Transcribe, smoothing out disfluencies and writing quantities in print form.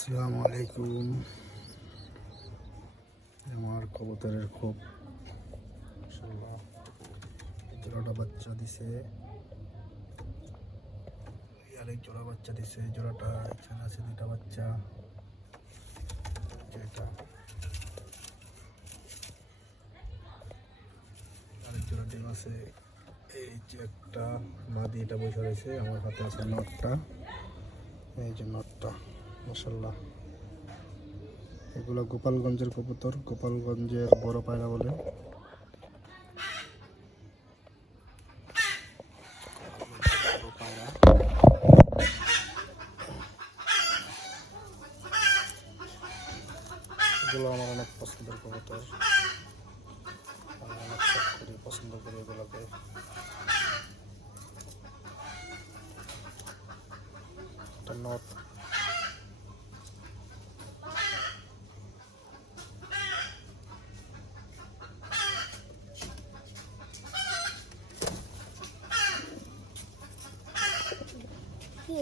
আসসালামু আলাইকুম। আমার কবুতরের খুব মাশাআল্লাহ জোড়াটা বাচ্চা দিছে, আরেক জোড়া বাচ্চা দিছে। জোড়াটা এখানে আছে দুটা বাচ্চা, যেটা আরেক জোড়া ডিম আছে। এই যে একটা মাদি, এটা বসে রয়েছে। আমার হাতে আছে নটটা, এই যে নটটা মাশাআল্লাহ। এগুলো গোপালগঞ্জের কবুতর, গোপালগঞ্জের বড় পায়রা বলে। এগুলো আমার অনেক পছন্দের কবুতর, আমি অনেক শখ করি, পছন্দ করি এগুলোকে। একটা নট, কি